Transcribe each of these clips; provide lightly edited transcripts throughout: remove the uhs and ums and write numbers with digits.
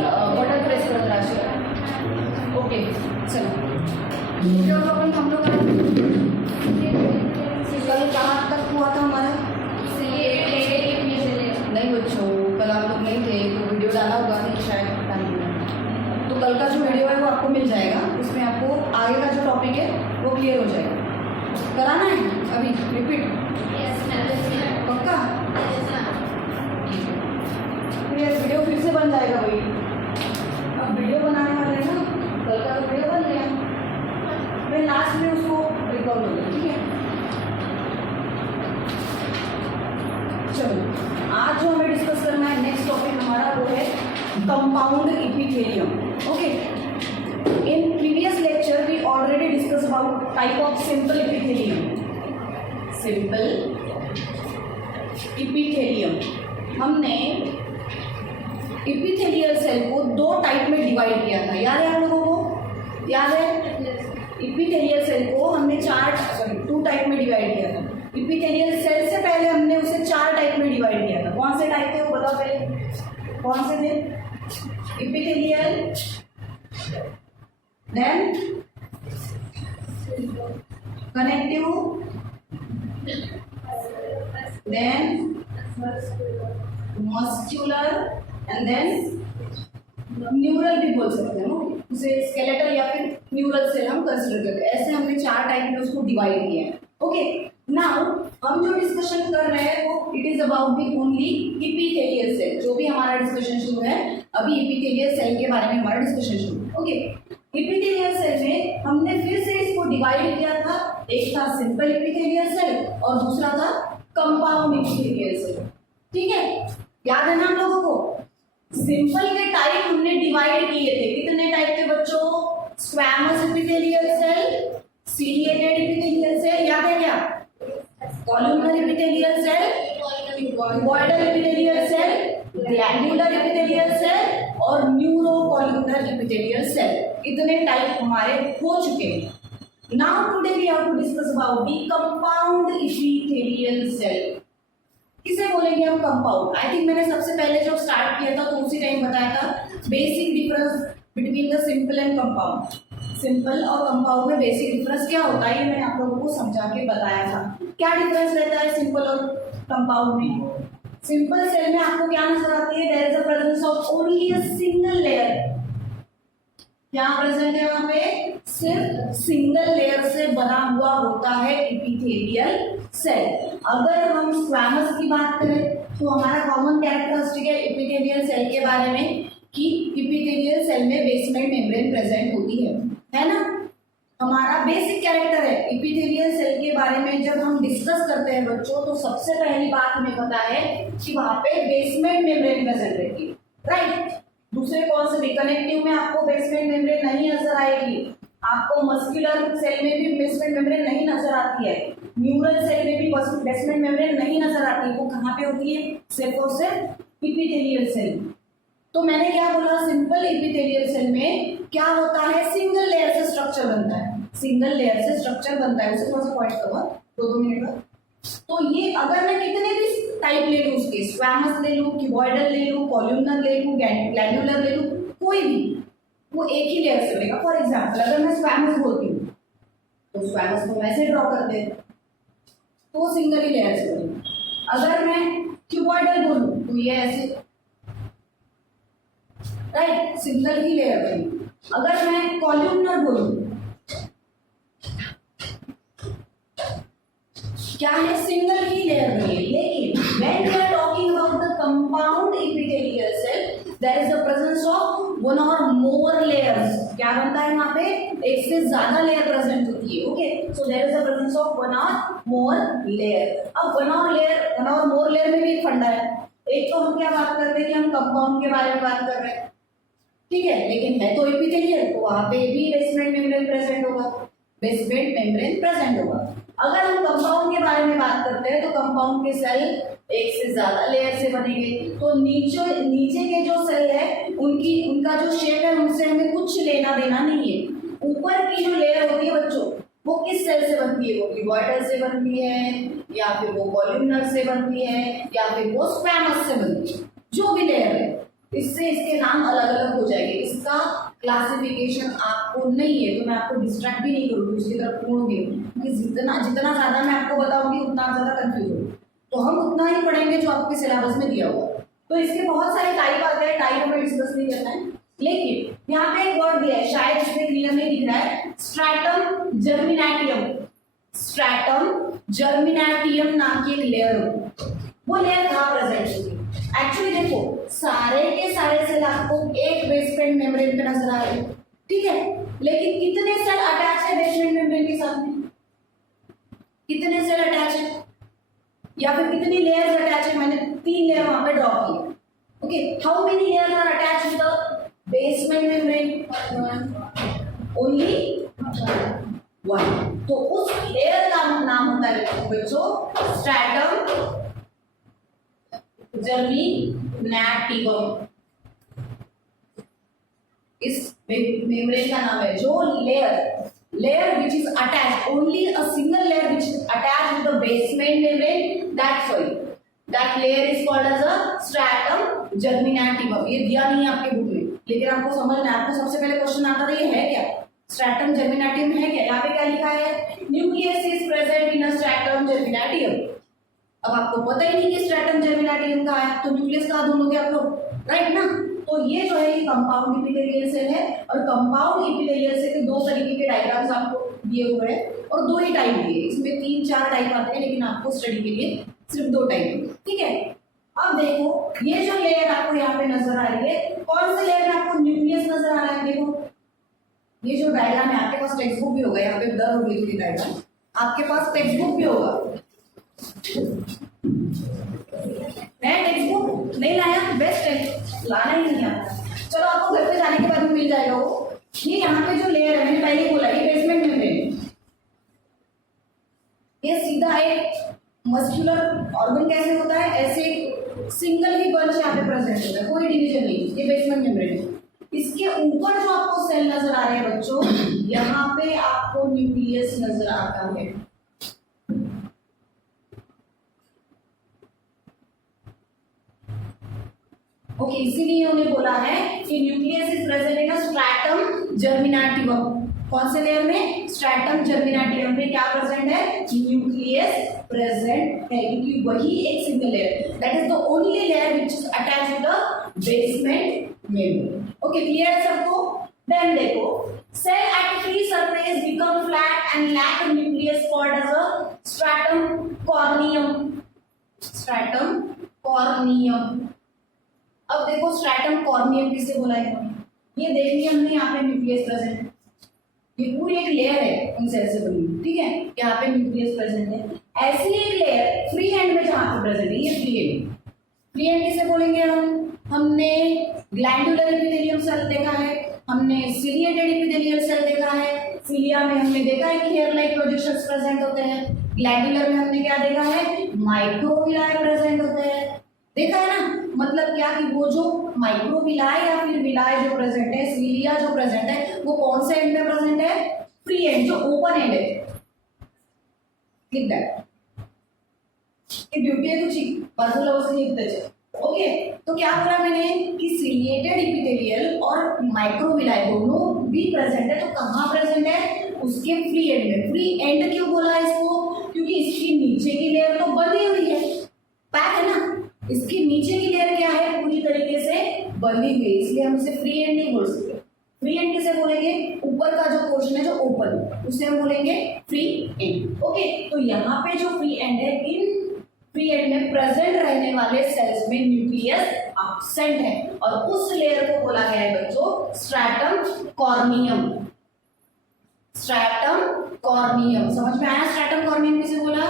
Button press करत राहशील. Okay चलो वीडियो अपन हम लोग कल कहाँ तक हुआ था हमारा. नहीं बच्चों कल आप लोग नहीं थे तो वीडियो डाला होगा नहीं शायद पता नहीं. तो कल का जो वीडियो है वो आपको मिल जाएगा. उसमें आपको आगे का जो टॉपिक है वो क्लियर हो जाएगा. कराना है अभी रिपीट पक्का. फिर वीडियो फिर से बन जाएगा वही. अब वीडियो बनाने वाले हैं ना. कल का तो वीडियो बन गया. मैं लास्ट में उसको रिकॉर्ड हो गया. ठीक है चलो आज जो हमें डिस्कस करना है नेक्स्ट टॉपिक हमारा वो है compound epithelium. Okay in previous lecture we already discuss about type of simple epithelium. Simple epithelium हमने इपिथेलियल सेल को दो टाइप में डिवाइड किया था. याद है आप लोगों को. याद है इपिथेलियल सेल को हमने टू टाइप में डिवाइड किया था. इपिथेलियल सेल से पहले हमने उसे 4 टाइप में डिवाइड किया था. कौन से टाइप थे वो बताओ पहले. कौन से थे. Epithelial, then connective, then muscular and then neural भी बोल सकते हैं. उसे स्केलेटल या फिर न्यूरल सेल हम कंसिडर करते हैं. ऐसे हमने 4 टाइप में उसको डिवाइड किया है. ओके नाउ हम जो डिस्कशन कर रहे हैं वो it is about the only epithelial cell. जो भी हमारा डिस्कशन शुरू है अभी इपिथेलियल सेल के बारे में हमारा डिस्कशन शुरू है. ओके इपिथेलियल सेल में हमने फिर से इसको डिवाइड किया था. एक था सिंपल इपिथेलियल सेल और दूसरा था कंपाउंड इपिथेलियल सेल. ठीक है याद है ना हम लोगों को. सिंपल के टाइप हमने डिवाइड किए थे. कितने टाइप के बच्चों. Squamous epithelial cell, ciliated epithelial cell याद है क्या. Columnar epithelial cell, cuboidal epithelial cell, glandular epithelial cell और न्यूरोकॉलमनर इपिथेलियल सेल. इतने टाइप हमारे हो चुके हैं. Now today we have to discuss about the compound epithelial cell. किसे बोलेंगे हम कंपाउंड. आई थिंक मैंने सबसे पहले जब स्टार्ट किया था तो उसी टाइम बताया था basic difference between the simple and compound. Simple और कंपाउंड में बेसिक डिफरेंस क्या होता है ये मैंने आप लोगों को समझा के बताया था. क्या डिफरेंस रहता है सिंपल और कंपाउंड में. सिंपल सेल में आपको क्या नजर आती है. There is a presence of only a single layer. क्या प्रेजेंट है वहां पे. सिर्फ सिंगल लेयर से बना हुआ होता है इपिथेलियल सेल. अगर हम स्क्वैमस की बात करें तो हमारा कॉमन कैरेक्टरिस्टिक है इपिथेलियल सेल के बारे में कि इपिथेलियल सेल में बेसमेंट मेम्ब्रेन प्रेजेंट होती है ना. हमारा बेसिक कैरेक्टर है. इपिथेलियल सेल के बारे में जब हम डिस्कस करते हैं बच्चों तो सबसे पहली बात हमें पता है कि वहां पे बेसमेंट मेम्ब्रेन प्रेजेंट रहती है. राइट. दूसरे कौन से भी कनेक्टिव में आपको बेसमेंट मेम्ब्रेन नहीं नजर आएगी. आपको मस्कुलर सेल में भी बेसमेंट मेम्ब्रेन नहीं नजर आती है. न्यूरल सेल में भी बेसमेंट मेम्ब्रेन नहीं नजर आती है. वो कहाँ पे होती है. सिर्फ और सिर्फ इपिथेलियल सेल. तो मैंने क्या बोला. सिंपल इपिथेलियल सेल में क्या होता है. सिंगल लेयर से स्ट्रक्चर बनता है. सिंगल लेयर से स्ट्रक्चर बनता है. उसे थोड़ा सा पॉइंट करूंगा 2 मिनट का. तो ये अगर मैं कितने भी टाइप ले लूँ उसके. स्क्वैमस ले लूँ, क्यूबॉइडल ले लूँ, कॉलमनर ले लूँ, ग्लैंडुलर ले लूँ, कोई भी वो एक ही लेयर से बनेगा. फॉर एग्जाम्पल अगर मैं स्क्वैमस बोलती हूँ तो स्क्वैमस को वैसे ड्रॉ करते हैं तो सिंगल ही लेयर से बनेगा. अगर मैं क्यूबॉइडल बोलूँ तो ये ऐसे. राइट. सिंगल ही लेयर बनेगी. अगर मैं कॉलमनर बोलूँ क्या है. सिंगल ही लेयर बनेगी. लेकिन when we are talking about the compound epithelial cell there is the presence of one or more layers. क्या बनता है वहां पे. एक से ज्यादा लेयर प्रेजेंट होती है. Okay so there is the presence of one और मोर लेयर. अब वन और मोर लेयर में भी एक फंडा है. एक तो हम क्या बात करते हैं कि हम कंपाउंड के बारे में बात कर रहे हैं. ठीक है लेकिन है तो इपिथेलियल तो वहां पे भी बेसमेंट मेम्ब्रेन प्रेजेंट होगा. बेसमेंट मेम्ब्रेन प्रेजेंट होगा. अगर हम कंपाउंड के बारे में बात करते हैं तो कंपाउंड के सेल एक से ज्यादा लेयर से बनेंगे. तो नीचे के जो सेल है उनका जो शेप है उनसे हमें कुछ लेना देना नहीं है. ऊपर की जो लेयर होती है बच्चों वो किस सेल से बनती है. वो क्यूबॉइडल से बनती है या फिर वो कॉलमनर से बनती है या फिर वो स्क्वैमस से बनती है. जो भी लेयर है इससे इसके नाम अलग अलग हो जाएंगे, इसका क्लासिफिकेशन आपको नहीं है तो मैं आपको डिस्ट्रैक्ट भी नहीं करूँगी, उसकी तरफ छोड़ूंगी क्योंकि जितना जितना ज़्यादा मैं आपको बताऊंगी उतना आप ज़्यादा कंफ्यूज होगी, तो हम उतना ही पढ़ेंगे जो आपके सिलेबस में दिया हुआ। तो इसके बहुत सारे टाइप आते हैं, टाइप हमें डिस्कस नहीं करना है, लेकिन यहाँ पे एक वर्ड दिया है, शायद इसमें क्लियर नहीं दिख रहा है, स्ट्रैटम जर्मिनेटियम। स्ट्रैटम जर्मिनेटियम नाम की एक लेयर होती, वो लेयर कहाँ प्रेजेंट होती है? एक्चुअली देखो सारे के सारे सेल आपको एक बेसमेंट मेम्ब्रेन पे नजर आ रहे हैं, ठीक है, लेकिन कितने सेल अटैच है बेसमेंट मेम्ब्रेन के साथ में? कितने सेल अटैच है या फिर कितनी लेयर्स अटैच है? मैंने 3 लेयर वहां पे ड्रॉ किया। Okay, how many layers are attached to the basement membrane? Only 1। तो उस लेयर का नाम होता है बच्चों स्ट्रैटम जर्मिनेटिवम। इस मेम्ब्रेन का नाम है जो layer which is attached, only a single layer which is attached to the basement membrane, that layer is called as a stratum germinativum। ये दिया नहीं है आपके बुक में, लेकिन आपको समझना है, आपको सबसे पहले क्वेश्चन आता था ये है क्या, स्ट्रैटम जर्मिनेटिवम है क्या? यहाँ पे क्या लिखा है, nucleus is present in a stratum germinativum. अब आपको पता ही नहीं कि स्ट्रैटम जर्मिनेटिवम का है तो न्यूक्लियस कहाँ ढूंढोगे आप लोग, राइट ना? तो ये जो है ये कंपाउंड इपिथेलियल सेल है, और कंपाउंड इपिथेलियल सेल के 2 तरीके के डायग्राम्स आपको दिए हुए हैं और 2 ही टाइप दिए, इसमें 3-4 टाइप आते हैं, लेकिन आपको स्टडी के लिए सिर्फ 2 टाइप, ठीक है। अब देखो ये जो लेयर आपको यहाँ पे नजर आ रही है, कौन से लेयर में आपको न्यूक्लियस नजर आ रहा है? देखो ये जो डायग्राम है, आपके पास टेक्स्ट बुक भी होगा, यहाँ पे ब्लर हो गई थी डायग्राम, आपके पास टेक्स्ट बुक भी होगा, मैं टेक्स्ट बुक नहीं लाया, बेस्ट है, लाना ही नहीं आता, चलो आपको घर पे जाने के बाद मिल जाएगा वो। ये यहाँ पे जो लेयर है, मैंने पहले ही बोला, ये बेसमेंट मेम्ब्रेन, ये सीधा एक मस्कुलर ऑर्गन कैसे होता है, ऐसे सिंगल ही बंच यहाँ पे प्रेजेंट होता है, कोई डिवीजन नहीं, ये बेसमेंट मेम्ब्रेन। इसके ऊपर जो आपको सेल नजर आ रहे हैं बच्चों, यहाँ पे आपको न्यूक्लियस नजर आता है। ओके, इसीलिए उन्हें बोला है कि nucleus is present in stratum germinativum. कौन से लेयर में? स्ट्रैटम जर्मिनेटिवम में क्या प्रेजेंट है? न्यूक्लियस प्रेजेंट है, क्योंकि वही एक single layer, that is the only layer which is attached to the basement membrane. Okay, clear है सबको? देन देखो, cell at free surface become flat and lack nucleus called as a stratum corneum. Stratum corneum. अब देखो stratum corneum किसे बोला है? ये देख लिया हमने, यहाँ पे न्यूक्लियस प्रेजेंट है, ये पूरी एक लेयर है उन सेल से बनी, ठीक है, यहाँ पे न्यूक्लियस प्रेजेंट है। ऐसी एक लेयर फ्री हैंड में जहाँ पे प्रेजेंट है, ये फ्री हैंड। फ्री हैंड किसे बोलेंगे हम? हमने ग्लैंडुलर एपिथेलियम सेल देखा है, हमने सिलिएटेड एपिथेलियल सेल देखा है, सिलिया में हमने देखा है कि हेयर लाइक प्रोजेक्शंस प्रेजेंट होते हैं, ग्लैंडुलर में हमने क्या देखा है? माइक्रोविलाई प्रेजेंट होते हैं, देखा है ना? मतलब क्या कि वो जो माइक्रोविलाई या फिर विलाई जो प्रेजेंट है, सिलिया जो प्रेजेंट है, वो कौन से एंड में प्रेजेंट है? फ्री एंड, जो ओपन एंड है। लिख दैट, ये ब्यूटी है कुछ बाजूला उससे लिख दे। ओके, तो क्या बोला मैंने कि सिलिएटेड एपिथेलियल और माइक्रोविलाई दोनों भी प्रेजेंट है, तो कहाँ प्रेजेंट है? उसके फ्री एंड में। फ्री एंड क्यों बोला इसको? क्योंकि इसकी नीचे की लेयर तो बंधी हुई है, पैक है ना, इसकी नीचे की लेयर क्या है? पूरी तरीके से बंधी हुई, इसलिए हम इसे फ्री एंड नहीं बोल सकते। फ्री एंड किसे बोलेंगे? ऊपर का जो पोर्शन है जो ओपन, उसे हम बोलेंगे फ्री एंड। ओके, तो यहाँ पे जो फ्री एंड है, इन फ्री एंड में प्रेजेंट रहने वाले सेल्स में न्यूक्लियस एब्सेंट है, और उस लेयर को बोला गया है बच्चों स्ट्रैटम कॉर्नियम। स्ट्रैटम कॉर्नियम, समझ में आया? स्ट्रैटम कॉर्नियम किसे बोला?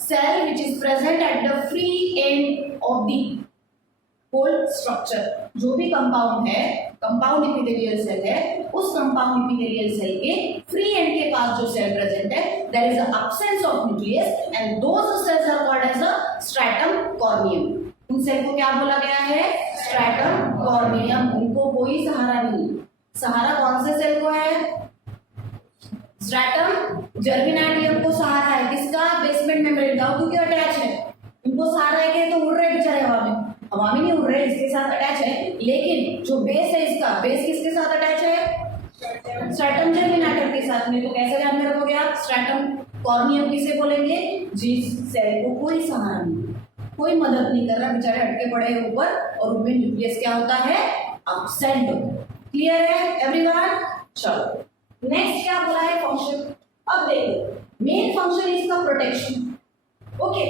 Cell which is present at the free end of the whole structure. जो भी कंपाउंड है, कंपाउंड एपिथेलियल सेल है, उस कंपाउंड एपिथेलियल सेल के फ्री एंड के पास जो सेल प्रेजेंट है, there is a absence of nucleus and those cells are called as a stratum corneum. उन सेल को क्या बोला गया है? Stratum corneum. उनको कोई सहारा नहीं, सहारा कौन से सेल को है? स्ट्रैटम जर्मिनेटिवम को सहारा है, किसका? बेसमेंट मेम्ब्रेन का, क्योंकि अटैच है। इनको सहारा है कि तो उड़ रहे बेचारे हवा में, हवा में नहीं उड़ रहे, इसके साथ अटैच है, लेकिन जो बेस है इसका, बेस किसके साथ अटैच है? स्ट्रैटम जर्मिनेटर के साथ में। तो कैसे ध्यान में रखोगे आप? स्ट्रैटम कॉर्नियम किसे बोलेंगे? जिस सेल को कोई सहारा नहीं, कोई मदद नहीं कर रहा, बेचारे अटके पड़े हैं ऊपर, और उनमें न्यूक्लियस क्या होता है? एब्सेंट होता है। क्लियर है एवरीवन? चलो नेक्स्ट क्या बोला है? फंक्शन। अब देखो मेन फंक्शन इज का protection. Okay,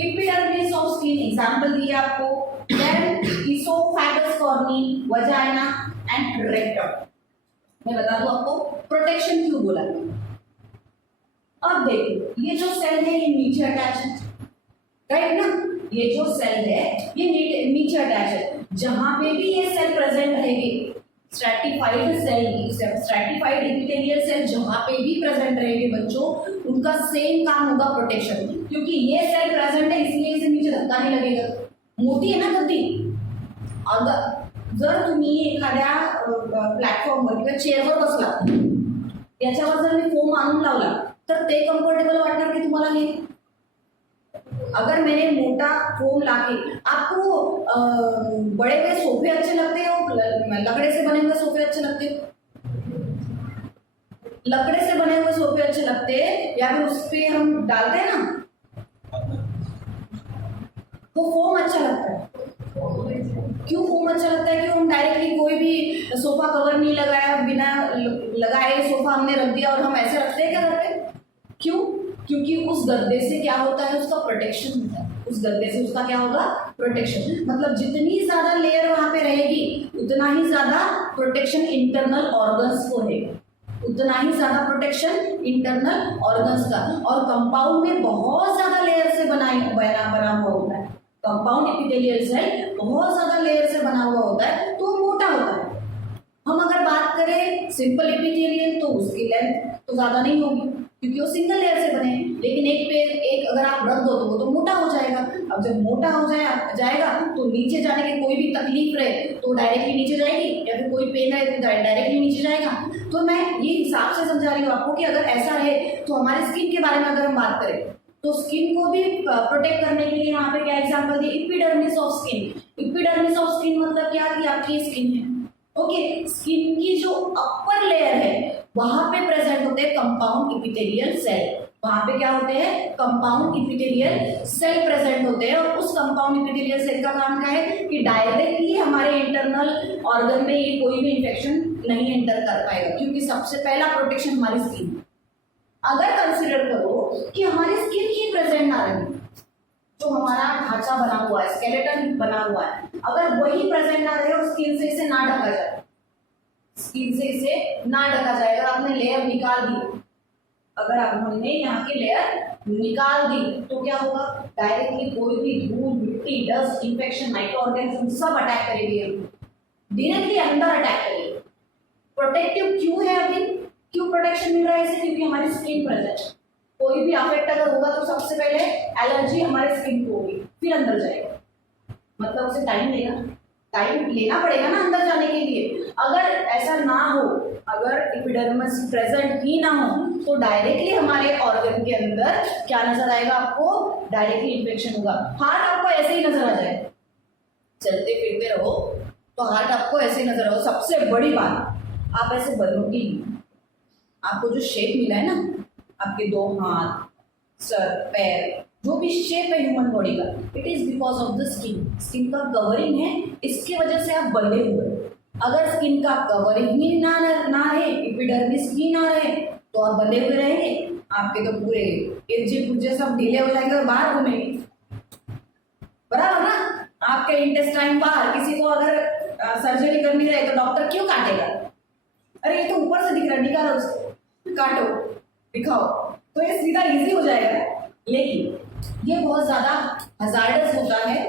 epidermis of skin example दिए आपको, then oesophagus cornea, vagina and rectum. मैं बता दूं आपको प्रोटेक्शन क्यों बोला है। अब देखो ये जो सेल है ये नीचे अटैच है, राइट ना? ये जो सेल है ये नीचे अटैच है। जहां पे भी ये सेल प्रेजेंट रहेगी, stratified cell, stratified epithelial cell जहां पे भी प्रेजेंट रहेंगे बच्चों, उनका सेम काम होगा प्रोटेक्शन। क्योंकि ये सेल प्रेजेंट है इसलिए इसे नीचे धक्का नहीं लगेगा। मोती है ना गद्दी, अगर जर तुम्ही एखाद्या प्लॅटफॉर्मवर किंवा चेअरवर बसला, याच्यावर जर मी फोम आणून लावला तर ते कम्फर्टेबल वाटणार की तुम्हाला? हे अगर मैंने मोटा फोम लाके, आपको बड़े हुए सोफे अच्छे लगते हैं, लकड़े से बने हुए सोफे अच्छे लगते हैं? लकड़े से बने हुए सोफे अच्छे लगते हैं, या फिर उस पे हम डालते हैं ना तो फोम अच्छा लगता है। क्यों फोम अच्छा लगता है? क्यों? हम डायरेक्टली कोई भी सोफा कवर नहीं लगाया, बिना लगाए सोफा हमने रख दिया और हम ऐसे रखते हैं क्या घर पे? क्यों? क्योंकि उस गद्दे से क्या होता है? उसका प्रोटेक्शन होता है। उस गद्दे से उसका क्या होगा? प्रोटेक्शन। मतलब जितनी ज्यादा लेयर वहां पे रहेगी उतना ही ज्यादा प्रोटेक्शन इंटरनल ऑर्गन्स को है, उतना ही ज्यादा प्रोटेक्शन इंटरनल ऑर्गन्स का। और कंपाउंड में बहुत ज्यादा लेयर से बना हुआ होता है। कंपाउंड एपिथेलियल सेल बहुत ज्यादा लेयर से बना हुआ होता है, तो मोटा होता है। हम अगर बात करें सिंपल एपिथेलियल तो उसकी लेंथ तो ज्यादा नहीं होगी क्योंकि वो सिंगल लेयर से बने हैं। लेकिन एक अगर आप रख दो तो वो तो मोटा हो जाएगा। अब जब मोटा हो जाएगा तो नीचे जाने की कोई भी तकलीफ रहे तो डायरेक्टली नीचे जाएगी, या फिर कोई पेन रहे तो डायरेक्टली नीचे जाएगा। तो मैं ये हिसाब से समझा रही हूँ आपको कि अगर ऐसा रहे तो हमारी स्किन के बारे में अगर हम बात करें तो स्किन को भी प्रोटेक्ट करने के लिए वहां पे क्या example the? Epidermis of skin. Epidermis of skin मतलब क्या? कि आपकी स्किन है, ओके, स्किन की जो अपर लेयर है वहां पे प्रेजेंट होते हैं कंपाउंड एपिथेलियल सेल। वहां पे क्या होते हैं? कंपाउंड एपिथेलियल सेल प्रेजेंट होते हैं। और उस कंपाउंड एपिथेलियल सेल का काम क्या है? कि डायरेक्टली हमारे इंटरनल ऑर्गन में ये कोई भी इंफेक्शन नहीं एंटर कर पाएगा, क्योंकि सबसे पहला प्रोटेक्शन हमारी स्किन। अगर कंसिडर करो कि हमारी स्किन ही प्रेजेंट ना रहे, जो हमारा ढांचा बना हुआ है, स्केलेटन बना हुआ है, अगर वही प्रेजेंट ना रहे और स्किन से इसे ना ढका जाए, स्किन से इसे ना ढका जाए, अगर आपने लेयर निकाल दी, अगर आपने यहाँ की लेयर निकाल दी तो क्या होगा? डायरेक्टली कोई भी धूल, मिट्टी, डस्ट, इंफेक्शन, माइक्रो ऑर्गेनिज्म सब अटैक करेगी, डायरेक्टली अंदर अटैक करेगी। प्रोटेक्टिव क्यों है? अभी क्यों प्रोटेक्शन मिल रहा है इसे? क्योंकि हमारी स्किन प्रेजेंट। कोई भी अफेक्ट अगर होगा तो सबसे पहले एलर्जी हमारे स्किन को होगी, फिर अंदर जाएगा। मतलब उसे टाइम लेना पड़ेगा ना अंदर जाने के लिए। अगर ऐसा ना हो, अगर एपिडर्मिस प्रेजेंट ही ना हो तो डायरेक्टली हमारे ऑर्गन के अंदर क्या नजर आएगा आपको? डायरेक्टली इन्फेक्शन होगा। हार्ट आपको ऐसे ही नजर आ जाए, चलते फिरते रहो तो हार्ट आपको ऐसे ही नजर आओ। सबसे बड़ी बात, आप ऐसे बनोगी, आपको जो शेप मिला है ना, आपके दो हाथ, सर, पैर, जो भी शेप है ह्यूमन बॉडी का, it is because of the skin. Skin का कवरिंग है, इसकी वजह से आप बंधे हुए। अगर स्किन का कवरिंग ही ना रहे, एपिडर्मिस ही ना रहे तो आप बंधे हुए रहेंगे, आपके तो पूरे इर्जे पुर्जे सब ढीले हो जाएंगे और बाहर घूमेंगे, बराबर ना? आपके इंटेस्टाइन बाहर। किसी को अगर सर्जरी करनी रहे तो डॉक्टर क्यों काटेगा? अरे ये तो ऊपर से दिख रहा है, निकालो उसको, काटो, दिखाओ, तो ये सीधा इजी हो जाएगा। लेकिन ये बहुत ज्यादा हजार्डस होता है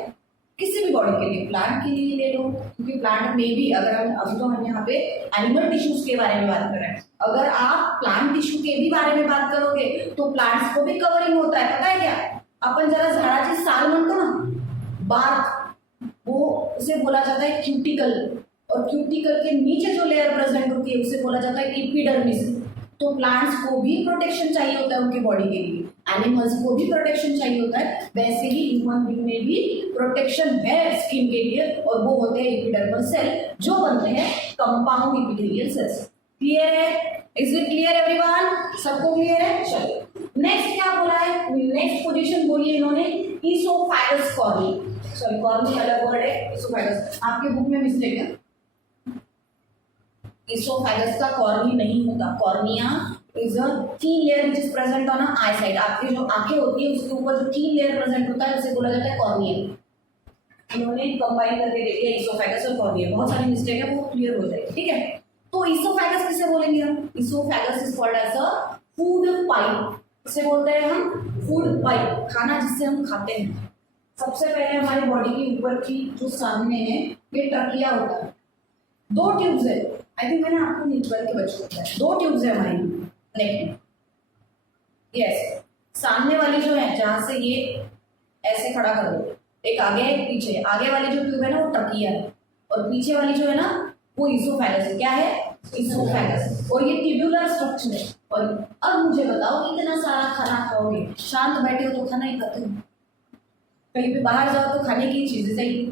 किसी भी बॉडी के लिए, प्लांट के लिए ले लो, क्योंकि प्लांट में भी अगर अभी तो हम यहाँ पे एनिमल टिश्यूज के बारे में बात कर रहे हैं, अगर आप प्लांट टिश्यू के भी बारे में बात करोगे तो प्लांट्स को भी कवरिंग होता है। पता है क्या? अपन जरा झाडाची साल म्हणतो ना, बार्क, वो उसे बोला जाता है क्यूटिकल, और क्यूटिकल के नीचे जो लेयर प्रेजेंट होती है उसे बोला जाता है एपिडर्मिस। तो प्लांट्स को भी प्रोटेक्शन चाहिए होता है उनकी बॉडी के लिए। एनिमल्स को भी प्रोटेक्शन चाहिए होता है, वैसे ही ह्यूमन बीइंग में भी प्रोटेक्शन है स्किन के लिए, और वो होते हैं एपिडर्मल सेल जो बनते हैं कंपाउंड एपिथेलियल सेल्स। क्लियर है? Is it clear everyone? सबको क्लियर है? चलो नेक्स्ट क्या बोला है, नेक्स्ट पोजीशन बोली है इन्होंने ईसोफेगस कॉर्नी, सॉरी कॉर्नी अलग वर्ड है, ईसोफेगस आपके बुक में मिस्टेक है, ईसोफेगस का कॉर्नी नहीं होता, cornea is a thin layer which is present on I side, आपकी जो आंखें होती है उसके ऊपर जो थीन लेयर प्रेजेंट होता है उसे बोला जाता है कॉर्निया। इन्होंने कंबाइन करके दे दिया ईसोफेगस और कॉर्निया, बहुत सारी मिस्टेक है वो क्लियर हो जाएगी, ठीक है। तो ईसोफेगस किसे बोलेंगे हम? Oesophagus is called as a food pipe, इसे बोलते हैं हम फूड पाइप, खाना जिससे हम खाते हैं। सबसे पहले हमारी बॉडी के ऊपर की जो सामने है ये ट्रकिया होता है, दो ट्यूब्स है, आई थिंक मैंने आपको नीचे के बच्चों को बताया, दो ट्यूब्स है हमारी नेक में, यस सामने वाली जो है जहां से ये ऐसे खड़ा कर दो, एक आगे एक पीछे, आगे वाली जो ट्यूब है ना वो ट्रकिया है और पीछे वाली जो है ना वो ईसोफेगस है। क्या है? ईसोफेगस, और ये ट्यूबुलर स्ट्रक्चर है। और अब मुझे बताओ इतना सारा खाना खाओगे, शांत बैठे हो तो खाना ही खाते हो, कहीं पे बाहर जाओ तो खाने की चीजें चाहिए,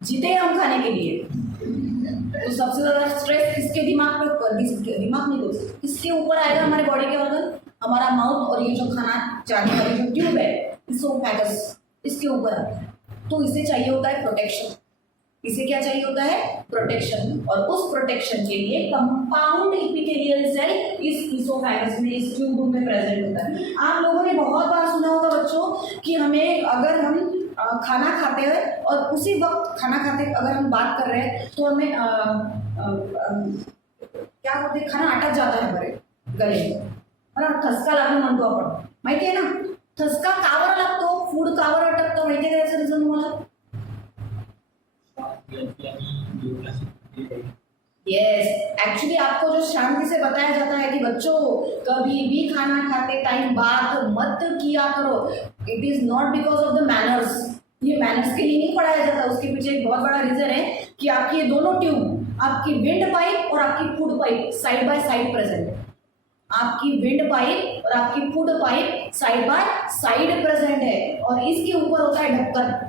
जीते हम खाने के लिए, तो सबसे ज्यादा स्ट्रेस किसके दिमाग पे, दिमाग नहीं बोल किसके ऊपर आएगा? हमारे बॉडी के ऑर्गन, हमारा माउथ और ये जो खाना जाने वाली जो ट्यूब है ईसोफेगस, इसके ऊपर आता है। तो इसे चाहिए होता है प्रोटेक्शन, इसे क्या चाहिए होता है? प्रोटेक्शन, और उस प्रोटेक्शन के लिए कंपाउंड एपिथेलियल सेल इस ईसोफेगस में, इस ट्यूब में प्रेजेंट होता है। आप लोगों ने बहुत बार सुना होगा बच्चों कि हमें अगर हम खाना खाते हुए और उसी वक्त खाना खाते अगर हम बात कर रहे हैं तो हमें क्या बोलते हैं, खाना अटक जाता है हमारे गले में, ठसका लागणं म्हणतो आपण, माहिती आहे ना, ठसका का बरं लागतो, फूड का बरं अटकतं माहिती आहे का त्याचं रिझन तुम्हाला? यस, एक्चुअली आपको जो शांति से बताया जाता है कि बच्चों कभी भी खाना खाते टाइम बात मत किया करो, it is not because of the manners, ये मैनर्स के लिए नहीं पढ़ाया जाता, उसके पीछे एक बहुत बड़ा रीजन है कि आपकी ये दोनों ट्यूब, आपकी विंड पाइप और आपकी food pipe side by side present है, आपकी विंड पाइप और आपकी food pipe side by side present है, और इसके ऊपर होता है ढक्कन,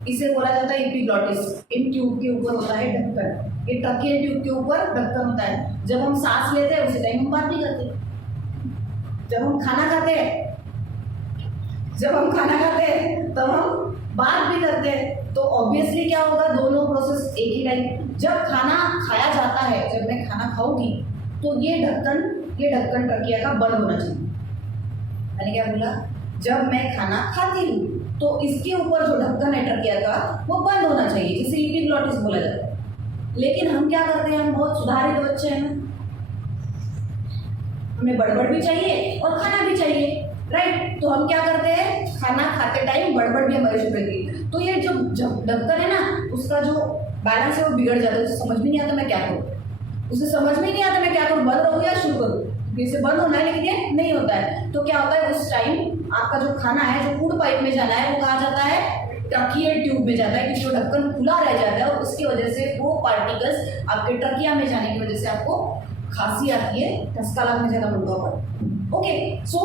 इसे बोला जाता है एपिग्लॉटिस, इन ट्यूब के ऊपर होता है ढक्कन, ये ट्रकियल ट्यूब के ऊपर ढक्कन होता है। जब हम सांस लेते हैं उसी टाइम हम बात नहीं करते, जब हम खाना खाते हैं, जब हम खाना खाते हैं तब हम बात भी करते हैं, तो ऑब्वियसली क्या होगा, दोनों प्रोसेस एक ही टाइम। जब खाना खाया जाता है, जब मैं खाना खाऊंगी तो ये ढक्कन ट्रकिया का बंद होना चाहिए, मैंने क्या बोला, जब मैं खाना खाती हूँ तो इसके ऊपर जो ढक्कन है ट्रकिया का वो बंद होना चाहिए, जिसे एपिग्लॉटिस बोला जाता है। लेकिन हम क्या करते हैं, हम बहुत सुधारित बच्चे हैं ना, हमें बड़बड़ भी चाहिए और खाना भी चाहिए, राइट, तो हम क्या करते हैं, खाना खाते टाइम बड़बड़ भी हमारी शुरू रहती है, तो ये जो ढक्कन है ना उसका जो बैलेंस है वो बिगड़ जाता है, उसे समझ में नहीं आता मैं क्या करूँ, उसे समझ में नहीं आता मैं क्या करूँ, बंद रहूँ या शुरू करूँ, इसे बंद होना है लेकिन ये नहीं होता है, तो क्या होता है उस टाइम आपका जो खाना है जो फूड पाइप में जाना है वो कहाँ जाता है, ट्रकियल ट्यूब में जाता है, क्योंकि जो ढक्कन खुला रह जाता है और उसकी वजह से वो पार्टिकल्स आपके ट्रकिया में जाने की वजह से आपको खांसी आती है, ठसका लगने ज़्यादा मुद्दा पर। ओके, सो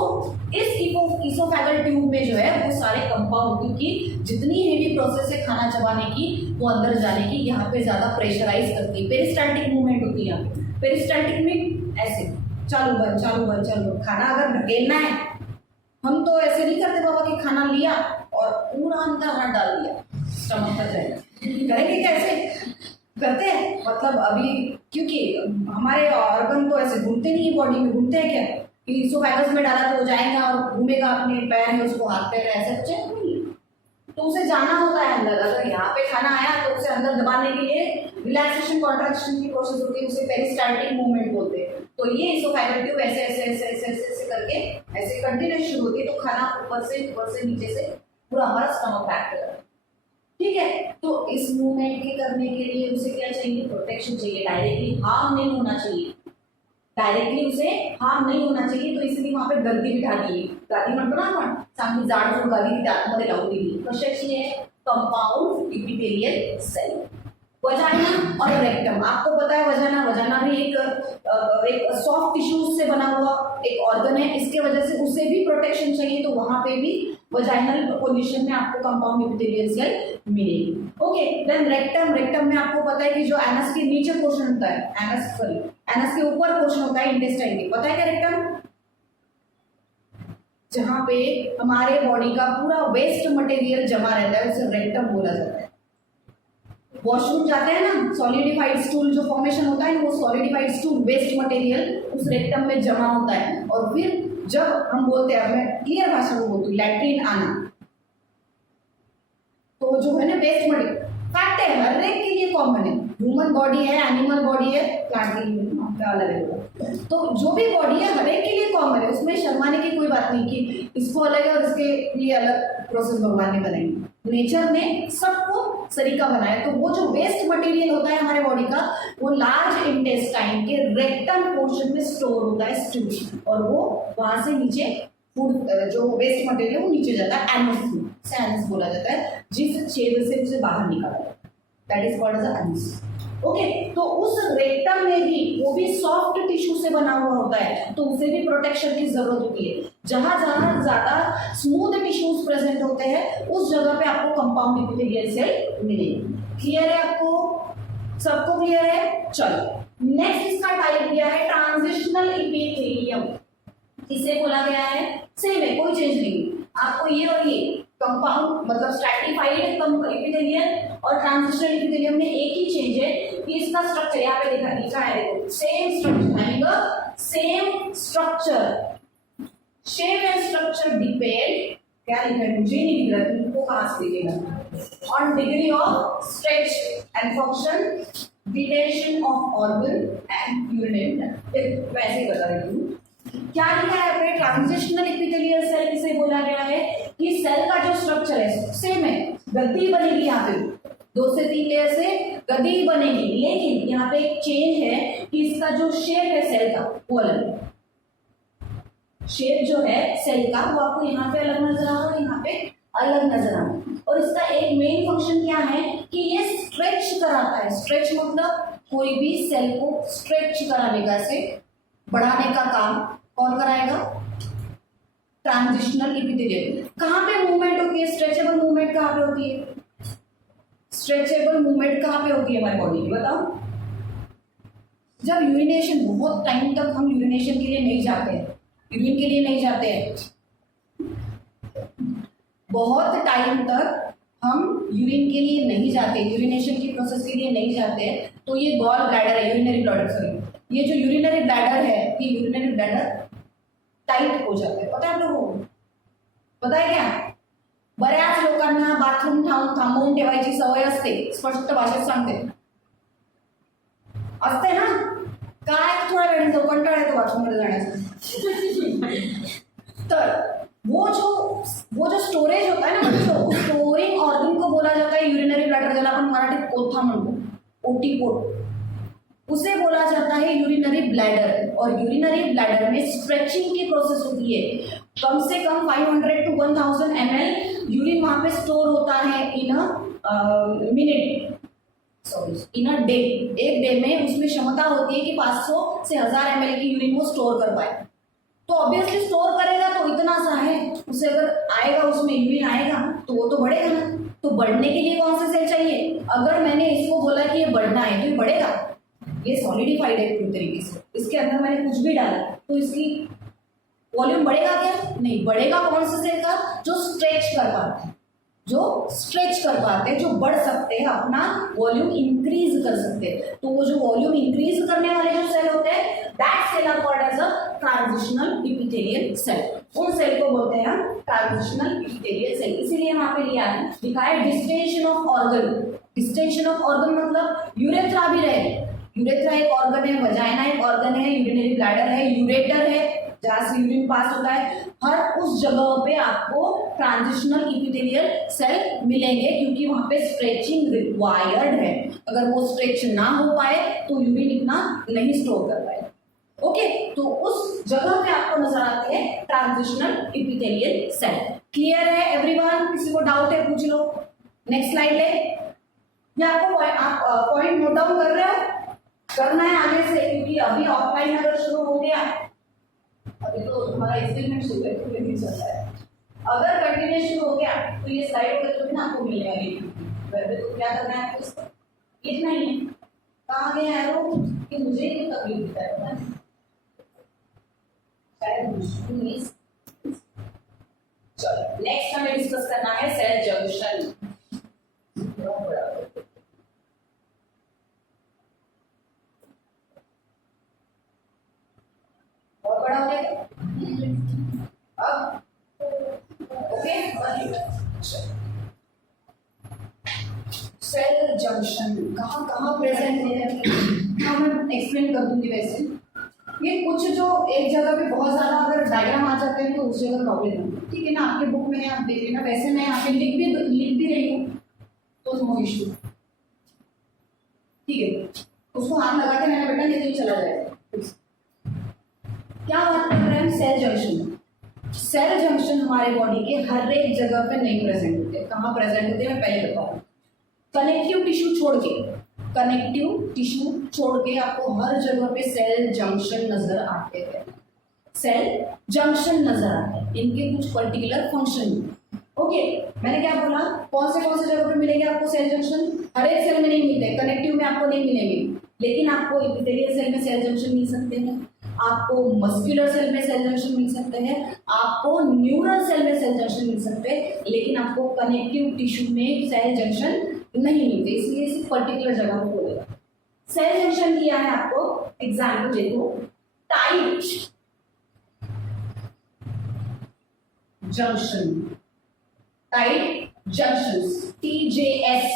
इस ईसोफेगल ट्यूब में जो है वो सारे कंपाउंड, क्योंकि जितनी हेवी प्रोसेस है खाना चबाने की वो अंदर जाने की, यहाँ पे ज़्यादा प्रेशराइज करती है, पेरिस्टाल्टिक मूवमेंट होती है, पेरिस्टाल्टिक में ऐसे चालू बंद चालू बंद चालू, खाना अगर ढकेलना है हम तो ऐसे नहीं करते बाबा कि खाना लिया और पूरा अंदर हाथ डाल दिया स्टमक तक जाएगा, करेंगे कैसे करते हैं, मतलब अभी क्योंकि हमारे ऑर्गन तो ऐसे घूमते नहीं है, बॉडी में घूमते हैं क्या कि ईसोफेगस में डाला तो वो जाएगा और घूमेगा, अपने पैर में उसको हाथ पैर ऐसे चेक नहीं, तो उसे जाना होता है अंदर, अगर यहाँ पे खाना आया तो उसे अंदर दबाने के लिए रिलैक्सेशन कॉन्ट्रैक्शन की प्रोसेस होती है, उसे पेरिस्टाल्टिक मूवमेंट बोलते हैं। तो ये ईसोफेगल ट्यूब ऐसे ऐसे ऐसे ऐसे ऐसे ऐसे करके ऐसे कंटिन्यूस शुरू होती है, तो खाना ऊपर से नीचे से पूरा हमारा स्टमक पैक कर रहा है, ठीक है। तो इस मूवमेंट के करने के लिए उसे क्या चाहिए, प्रोटेक्शन चाहिए, डायरेक्टली हार्म नहीं होना चाहिए, डायरेक्टली उसे हार्म नहीं होना चाहिए, तो इसलिए वहाँ पे गर्दी बिठा दी, गादी म्हणतो ना आपण, चांगली जाडजूड गादी ती आतमध्ये लावून दिली, कशाची आहे, कंपाउंड एपिथेलियल सेल, वजाइना और रेक्टम, आपको पता है वजाइना भी एक सॉफ्ट टिश्यूज से बना हुआ एक ऑर्गन है, इसके वजह से उसे भी प्रोटेक्शन चाहिए, तो वहां पे भी वजाइनल पोजीशन में आपको कंपाउंड एपिथेलियल सेल मिलेगी। ओके, देन रेक्टम में आपको पता है कि जो एनस के नीचे पोर्शन होता है, एनस के ऊपर पोर्शन होता है इंटेस्टाइन के, पता है क्या रेक्टम? जहां पे हमारे बॉडी का पूरा वेस्ट मटेरियल जमा रहता है उसे रेक्टम बोला जाता है। वॉशरूम जाते हैं ना, सॉलिडिफाइड स्टूल जो फॉर्मेशन होता है वो सॉलिडिफाइड स्टूल वेस्ट मटेरियल उस रेक्टम में जमा होता है, और फिर जब हम बोलते हैं, मैं क्लियर भाषा में बोलती हूँ, लैट्रिन आना, तो जो है ना वेस्ट मटेरियल फैक्ट है, हर एक के लिए कॉमन है, ह्यूमन बॉडी है, एनिमल बॉडी है, प्लांट के लिए अलग है, तो जो भी बॉडी है हर एक के लिए कॉमन है, उसमें शर्माने की कोई बात नहीं कि इसको अलग है और इसके लिए अलग प्रोसेस भगवान ने बनाई। नेचर ने सबको सरीका बनाया, तो वो जो वेस्ट मटेरियल होता है हमारे बॉडी का वो लार्ज इंटेस्टाइन के रेक्टम पोर्शन में स्टोर होता है स्टूल, और वो वहां से नीचे फूड जो वेस्ट मटेरियल वो नीचे जाता है, एनस बोला जाता है, जिस छेद से उसे बाहर निकाला जाता है, that is called as anus. Okay, तो उस रेक्टम में भी वो भी सॉफ्ट टिश्यू से बना हुआ होता है, तो उसे भी प्रोटेक्शन की जरूरत होती है। जहां जहां ज्यादा स्मूथ टिश्यूज प्रेजेंट होते हैं उस जगह पे आपको कंपाउंड एपिथेलियल सेल मिलेगी। क्लियर है आपको? सबको क्लियर है? चलो नेक्स्ट इसका टाइप दिया है ट्रांजिशनल एपिथेलियम। इसे बोला गया है सेम है, कोई चेंज नहीं, आपको ये और ये कंपाउंड मतलब स्ट्रैटिफाइड एपिथेलियम और ट्रांजिशनल एपिथेलियम में एक ही चेंज है कि इसका स्ट्रक्चर यहाँ पे लिखा है, देखो same structure, same structure, shape and structure depend, क्या लिखा है मुझे नहीं दिख रहा, तुमको कहां से दिखेगा, on degree of stretch and function, detention of organ and urinary. वैसे ही बता रही हूँ, क्या लिखा है पे ट्रांजिशनल एपिथेलियल सेल किसे बोला गया है कि सेल का जो स्ट्रक्चर है सेम है, गद्दी बनेगी यहाँ पे 2 से 3 लेयर से गद्दी बनेगी, लेकिन यहाँ पे एक चेंज है कि इसका जो शेप है सेल का वो अलग है, शेप जो है सेल का वो आपको यहाँ पे अलग नजर आ रहा है, यहाँ पे अलग नजर आ रहा है, और इसका एक मेन फंक्शन क्या है कि ये स्ट्रेच कराता है। स्ट्रेच मतलब कोई भी सेल को स्ट्रेच कराने का, से बढ़ाने का काम कौन कराएगा? Transitional epithelium. कहाँ पे मूवमेंट होती है? स्ट्रेचेबल मूवमेंट कहाँ पे होती है? स्ट्रेचेबल मूवमेंट कहाँ पे होती है हमारी बॉडी की, बताओ? जब यूरिनेशन, बहुत टाइम तक हम यूरिनेशन के लिए नहीं जाते हैं, यूरिन के लिए नहीं जाते हैं, बहुत टाइम तक हम यूरिन के लिए नहीं जाते, यूरिनेशन की प्रोसेस के लिए नहीं जाते, तो ये गॉल ब्लैडर है, यूरिनरी ब्लैडर, सॉरी, ये जो यूरिनरी ब्लैडर है, ये यूरिनरी ब्लैडर टाइट हो जाता है, पता है आप लोगों को? पता है क्या? बऱ्याच लोकांना बाथरूम थांबवून ठेवायची सवय असते, स्पष्ट भाषेत सांगते, असते ना, काय थोड्या वेळाने जाऊ, कंटाळा येतो बाथरूम मध्ये जाण्याचा, तर वो जो स्टोरेज होता है ना, जो स्टोरिंग ऑर्गन को बोला जाता है यूरिनरी ब्लैडर, ज्याला आपण मराठीत कोथा म्हणतो, ओटीपोट, उसे बोला जाता है यूरिनरी ब्लैडर। और यूरिनरी ब्लैडर में स्ट्रेचिंग की प्रोसेस होती है, कम से कम 500 to 1000 ml यूरिन वहां पे स्टोर होता है in a minute, sorry in a day, एक डे में उसमें क्षमता होती है कि 500 से 1000 ml की यूरिन वो स्टोर कर पाए, तो ऑब्वियसली स्टोर करेगा तो इतना सा है, उसे अगर आएगा उसमें यूरिन आएगा तो वो तो बढ़ेगा ना, तो बढ़ने के लिए कौन सा सेल चाहिए? अगर मैंने इसको बोला कि ये बढ़ना है तो ये बढ़ेगा, ये सॉलिडिफाइड है पूरी तरीके से, इसके अंदर मैंने कुछ भी डाला तो इसकी वॉल्यूम बढ़ेगा क्या? नहीं बढ़ेगा। कौन से सेल का? जो स्ट्रेच कर पाते हैं, जो स्ट्रेच कर पाते हैं, जो बढ़ सकते हैं, अपना वॉल्यूम इंक्रीज कर सकते हैं, तो वो जो वॉल्यूम इंक्रीज करने वाले जो सेल होते हैं that cell are called as a transitional epithelial cell, उन सेल को बोलते हैं हम ट्रांजिशनल एपिथेलियल सेल। इसीलिए वहां पे लिखा है distension of organ. Distension of organ मतलब यूरेथ्रा भी रहे, यूरेथ्रा एक ऑर्गन है, वजाइना एक ऑर्गन है, यूरिनरी ब्लैडर है, यूरेटर है जहां से यूरिन पास होता है, हर उस जगह पे आपको ट्रांजिशनल एपिथेलियल सेल मिलेंगे, क्योंकि वहां पे स्ट्रेचिंग रिक्वायर्ड है, अगर वो स्ट्रेच ना हो पाए तो यूरिन इतना नहीं स्टोर कर पाए। ओके, तो उस जगह पे आपको नजर आते हैं ट्रांजिशनल एपिथेलियल सेल। क्लियर है एवरीवन? किसी को डाउट है पूछ लो। नेक्स्ट स्लाइड ले। ये आपको आप पॉइंट नोट डाउन कर रहे हो, करना है आगे से, क्योंकि अभी ऑफलाइन अगर शुरू हो गया, अभी तो हमारा एक्सपेरिमेंट शुरू है तो नहीं चल रहा है, अगर कंटिन्यू शुरू हो गया तो ये स्लाइड वगैरह तो भी ना आपको मिलेगा नहीं, तो क्या करना है आपको, इतना ही है। कहाँ गया है वो कि मुझे ये तकलीफ देता है, चलो नेक्स्ट हमें डिस्कस करना है सेल जंक्शन। बहुत बड़ा हो गया अब, ओके। सेल जंक्शन कहाँ कहाँ प्रेजेंट है, हाँ मैं एक्सप्लेन कर दूंगी। वैसे ये कुछ जो एक जगह पे बहुत ज्यादा अगर डायग्राम आ जाते हैं तो उस जगह प्रॉब्लम है, ठीक है ना, आपके बुक में आप देख लेना। वैसे मैं यहाँ पे लिख भी रही हूँ तो नो इशू, ठीक है, उसको हाथ लगा के मैंने बेटा नहीं तो चला जाएगा। क्या बात कर रहे हैं, सेल जंक्शन। सेल जंक्शन हमारे बॉडी के हर एक जगह पे नहीं प्रेजेंट होते। कहाँ प्रेजेंट होते हैं मैं पहले बताऊँ, कनेक्टिव टिश्यू छोड़ के, कनेक्टिव टिश्यू छोड़ के आपको हर जगह पे सेल जंक्शन नजर आते हैं। सेल जंक्शन नजर आते हैं, इनके कुछ पर्टिकुलर फंक्शन। ओके, मैंने क्या बोला, कौन से जगह पे मिलेंगे आपको सेल जंक्शन, हर एक सेल में नहीं मिलते, कनेक्टिव में आपको नहीं मिलेंगे, लेकिन आपको एपिथेलियल सेल में सेल जंक्शन मिल सकते हैं, आपको मस्कुलर सेल में सेल जंक्शन मिल सकते हैं, आपको न्यूरल सेल में सेल जंक्शन मिल सकते हैं, लेकिन आपको कनेक्टिव टिश्यू में सेल जंक्शन नहीं मिलते, इसलिए इस पर्टिकुलर जगह को बोलेगा। सेल जंक्शन किया है आपको, एग्जाम्पल देखो, tight junction, tight junctions, TJS।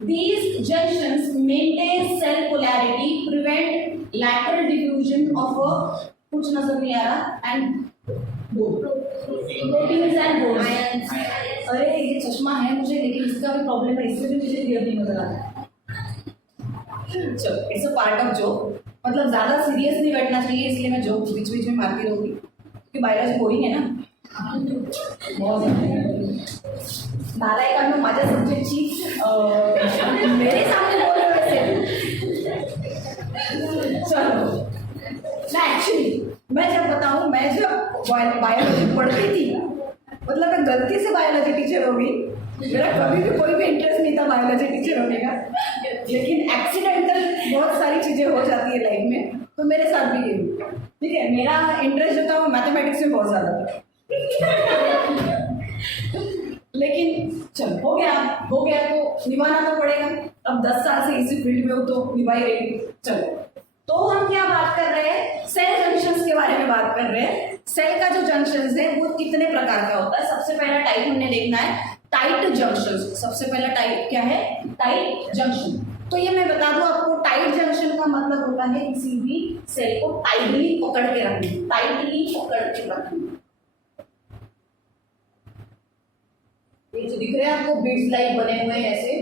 These junctions maintain cell polarity, prevent lateral diffusion of a कुछ नजर नहीं आ रहा एंड प्रोटीन्स एंड बोन्स। अरे ये चश्मा है मुझे, लेकिन इसका भी प्रॉब्लम है, इससे भी मुझे क्लियर नहीं नजर आ रहा। चलो it's a part of joke, मतलब ज्यादा सीरियस नहीं बैठना चाहिए, इसलिए मैं जोक बीच बीच में मारती रहूंगी, क्योंकि बायोलॉजी बोरिंग है ना बहुत। नालायक में माझ्या सब्जेक्टची मेरे सामने बोल रहे वैसे। चलो ना, एक्चुअली मैं जब बताऊं, मैं जब बायोलॉजी पढ़ती थी, मतलब मैं गलती से बायोलॉजी टीचर हो गई, मेरा कभी भी कोई भी इंटरेस्ट नहीं था बायोलॉजी टीचर होने का, लेकिन एक्सीडेंटल बहुत सारी चीजें हो जाती है लाइफ में, तो मेरे साथ भी ये, ठीक है। मेरा इंटरेस्ट जो था वो मैथमेटिक्स में बहुत ज्यादा था लेकिन चल हो गया तो निभाना तो पड़ेगा, अब 10 साल से इसी फील्ड में हो तो निभा ही रही। चलो, तो हम क्या बात कर रहे हैं, सेल जंक्शंस के बारे में बात कर रहे हैं। सेल का जो जंक्शंस है वो कितने प्रकार का होता है। सबसे पहला टाइप हमने देखना है टाइट जंक्शंस। सबसे पहला टाइप क्या है, टाइट जंक्शन। तो ये मैं बता दूं आपको, टाइट जंक्शन का मतलब होता है किसी भी सेल को टाइटली पकड़ के रखना, टाइटली पकड़ के रखना। ये जो दिख रहे हैं आपको बीड्स लाइक बने हुए हैं ऐसे,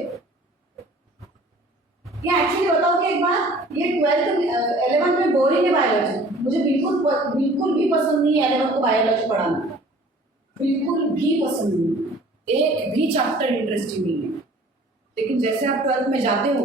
ये एक्चुअली बताओ कि एक बार, ये 11th में बोरिंग है बायोलॉजी, मुझे बिल्कुल भी पसंद नहीं है 11th को बायोलॉजी पढ़ाना, बिल्कुल भी पसंद नहीं, एक भी चैप्टर इंटरेस्टिंग नहीं है। लेकिन जैसे आप 12th में जाते हो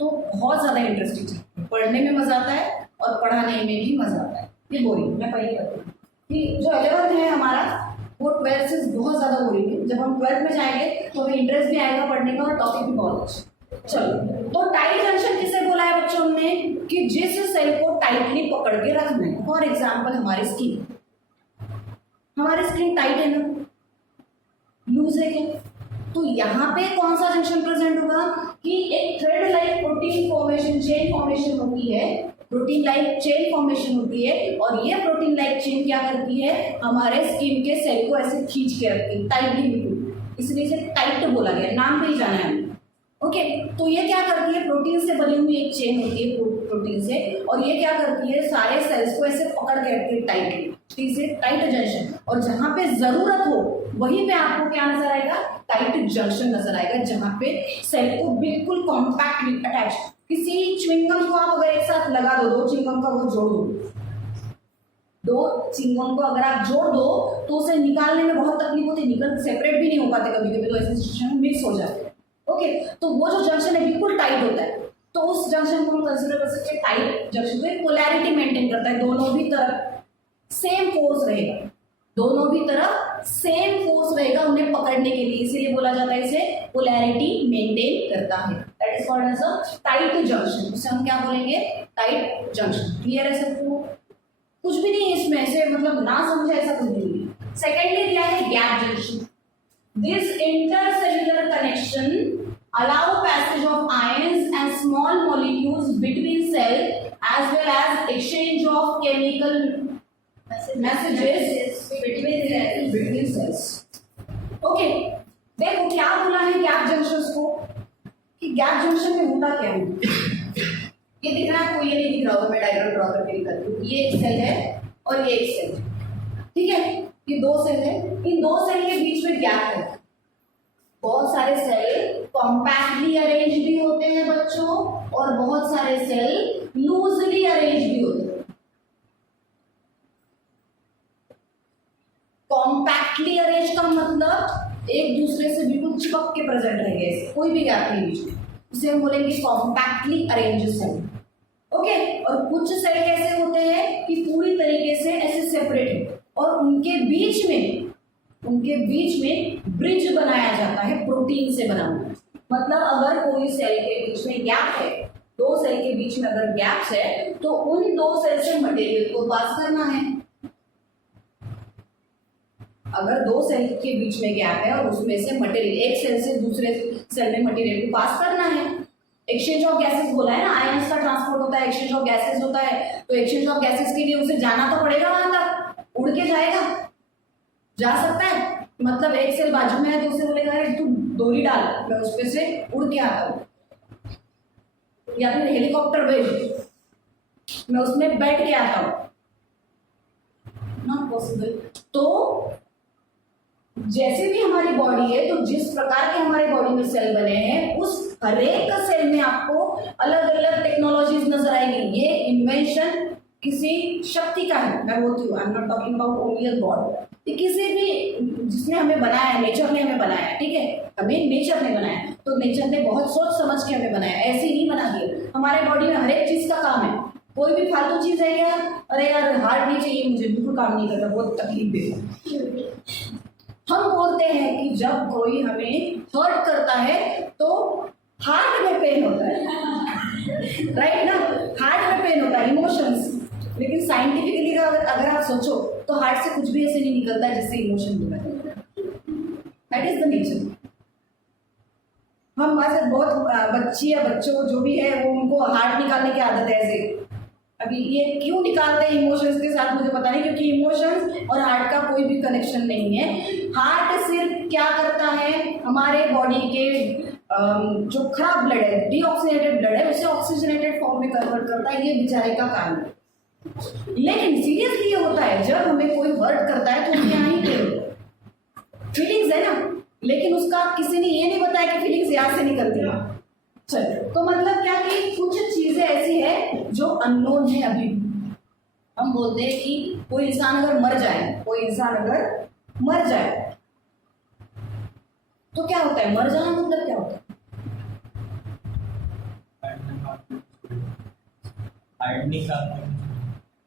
तो बहुत ज्यादा इंटरेस्टिंग चैप्टर, पढ़ने में मजा आता है और पढ़ाने में भी मजा आता है। ये बोरिंग मैं पहले कहती हूँ कि जो 11th है हमारा, वो 12th से बहुत ज्यादा बोरिंग है। जब हम 12th में जाएंगे तो हमें इंटरेस्ट भी आएगा पढ़ने का और टॉपिक भी बहुत अच्छा। चलो, तो टाइट जंक्शन किसे बोला है बच्चों ने, कि जिस सेल को टाइटली पकड़ के रखना है। फॉर एग्जाम्पल हमारी स्किन, टाइट है ना, लूज है क्या, तो यहाँ पे कौन सा जंक्शन प्रेजेंट होगा कि एक thread like protein formation, chain formation होती है, प्रोटीन लाइक चेन फॉर्मेशन होती है, और ये प्रोटीन लाइक चेन क्या करती है, हमारे स्किन के सेल को ऐसे खींच के रखती है टाइटली, बिल्कुल, इसलिए इसे टाइट बोला गया, नाम पे ही जाना है। ओके, तो ये क्या करती है, प्रोटीन से बनी हुई एक चेन होती है प्रोटीन से, और ये क्या करती है, सारे सेल्स को ऐसे पकड़ के रखती है टाइटली, इसे टाइट जंक्शन। और जहां पे जरूरत हो वहीं पे आपको क्या नजर आएगा, टाइट जंक्शन नजर आएगा, जहां पे सेल को बिल्कुल कॉम्पैक्टली अटैच। किसी च्युइंगम को आप अगर एक साथ लगा दो, दो च्युइंगम का वो जोड़ दो च्युइंगम को अगर आप जोड़ दो तो उसे निकालने में बहुत तकलीफ होती है, निकल सेपरेट भी नहीं हो पाते, कभी कभी तो ऐसे सिचुएशन में मिक्स हो जाते हैं। ओके, तो वो जो जंक्शन है बिल्कुल टाइट होता है, तो उस जंक्शन को हम कंसिडर कर सकते हैं टाइट जंक्शन। तो पोलैरिटी मेंटेन करता है, दोनों भी तरफ सेम फोर्स रहेगा, दोनों भी तरफ सेम फोर्स रहेगा उन्हें पकड़ने के लिए, इसीलिए बोला जाता है इसे पोलैरिटी मेंटेन करता है। That is called as a tight junction. उसे हम क्या बोलेंगे? Tight junction. क्लियर है सबको? कुछ भी नहीं है इसमें ऐसे, मतलब ना समझे ऐसा कुछ भी नहीं है। सेकेंडली क्या है? Gap junction. This intercellular connection allow passage of ions and small molecules between cell as well as exchange of chemical messages between cells. Okay, देखो क्या बोला है गैप जंक्शंस को, कि गैप जंक्शन में होता क्या है। ये दिख रहा है आपको? ये नहीं दिख रहा होगा, मैं डायग्राम ड्रॉ करके निकलती हूँ। ये एक सेल है और ये एक सेल है, ठीक है, ये दो सेल है, इन दो सेल के बीच में गैप है। बहुत सारे सेल कॉम्पैक्टली अरेंज भी होते हैं बच्चों, और बहुत सारे सेल लूजली अरेंज भी होते हैं। कॉम्पैक्टली अरेंज का मतलब एक दूसरे से बिल्कुल चिपक के प्रेजेंट रहेंगे, कोई भी गैप नहीं बीच में, उसे हम बोलेंगे कॉम्पैक्टली अरेंज सेल। ओके, और कुछ सेल कैसे होते हैं कि पूरी तरीके से ऐसे सेपरेट है, और उनके बीच में ब्रिज बनाया जाता है प्रोटीन से बना हुआ। मतलब अगर कोई सेल के बीच में गैप है, दो सेल के बीच में अगर गैप्स है, तो उन दो सेल से मटेरियल को पास करना है। अगर दो सेल के बीच में गैप है और उसमें से मटेरियल, एक सेल से दूसरे सेल में मटेरियल को पास करना है। एक्सचेंज ऑफ गैसेस बोला है ना, आयंस का ट्रांसपोर्ट होता है, एक्सचेंज ऑफ गैसेस होता है, तो एक्सचेंज ऑफ गैसेस के लिए उसे जाना तो पड़ेगा, वहां तक उड़ के जाएगा, जा सकता है। मतलब एक सेल बाजू में है तो उसे बोलेगा अरे तू डोरी डाल, मैं उस पे से उड़ के आता हूँ, या फिर हेलीकॉप्टर भेज, मैं उसमें बैठ के आता हूँ, नॉट पॉसिबल। तो जैसे भी हमारी बॉडी है, तो जिस प्रकार के हमारे बॉडी में सेल बने हैं, उस हर एक सेल में आपको अलग अलग टेक्नोलॉजीज नजर आएगी। ये इन्वेंशन किसी शक्ति का है, मैं बोलती हूँ, I am not talking about only a God. किसी भी जिसने हमें बनाया, नेचर ने हमें बनाया, ठीक है, हमें नेचर ने बनाया, तो नेचर ने बहुत सोच समझ के हमें बनाया, ऐसे ही नहीं बना दिया। हमारे बॉडी में हर एक चीज का काम है, कोई भी फालतू चीज है क्या, अरे यार हार्ट नहीं चाहिए मुझे, बिल्कुल काम नहीं करता, बहुत तकलीफ देता। हम बोलते हैं कि जब कोई हमें हर्ट करता है तो हार्ट में पेन होता है, राइट ना, हार्ट में पेन होता है, इमोशंस। लेकिन साइंटिफिकली अगर आप सोचो तो हार्ट से कुछ भी ऐसे नहीं निकलता है जिससे इमोशन होता है। That is the nature. हम ऐसे बहुत बच्ची या बच्चों जो भी है वो उनको हार्ट निकालने की आदत है ऐसे। अभी ये क्यों निकालते हैं इमोशंस के साथ मुझे पता नहीं, क्योंकि इमोशंस और हार्ट का कोई भी कनेक्शन नहीं है। हार्ट सिर्फ क्या करता है, हमारे बॉडी के जो खराब ब्लड है, डीऑक्सीनेटेड ब्लड है, उसे ऑक्सीजनेटेड फॉर्म में कन्वर्ट करता है, ये बेचारे का काम है। लेकिन सीरियसली ये होता है जब हमें कोई हर्ट करता है तो हमें यहाँ ही फीलिंग्स है ना, लेकिन उसका किसी ने ये नहीं बताया कि फीलिंग्स यहाँ से निकलती है। चलो, तो मतलब क्या कि कुछ चीजें ऐसी है जो अननोन है अभी। हम बोलते हैं कि कोई इंसान अगर मर जाए तो क्या होता है, मर जाना मतलब क्या होता है?